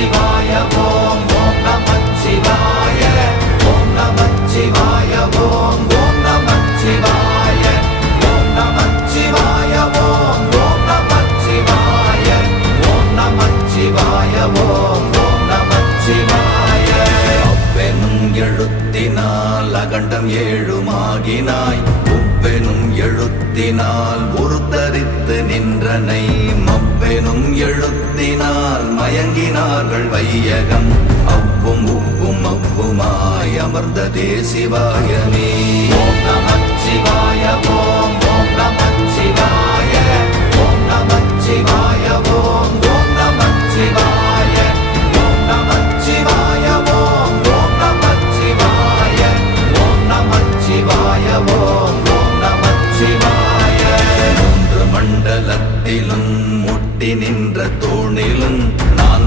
நமச்சிவாய ஓம் ஓம் நமச்சிவாய ஓம் நமச்சிவாய ஓம் ஓம் நமச்சிவாய ஓம் நமச்சிவாய ஓம் ஓம் நமச்சிவாய ஓம் நமச்சிவாய ஓம் ஓம் நமச்சிவாய அவ்வெனும் எழுத்தினால் அகண்டம் ஏழுமாகினாய் உவ்வெனும் எழுத்தினால் உருத்தரித்து நின்றனை மவ்வெனும் எழுத்தினால் மயங்கினார்கள் வையகம் அவ்வும் உவ்வும் அவ்வுமாய் அமர்ந்ததே சிவாயமே ஓம் நமச்சிவாய ஓம் ஓம் நமச்சிவாய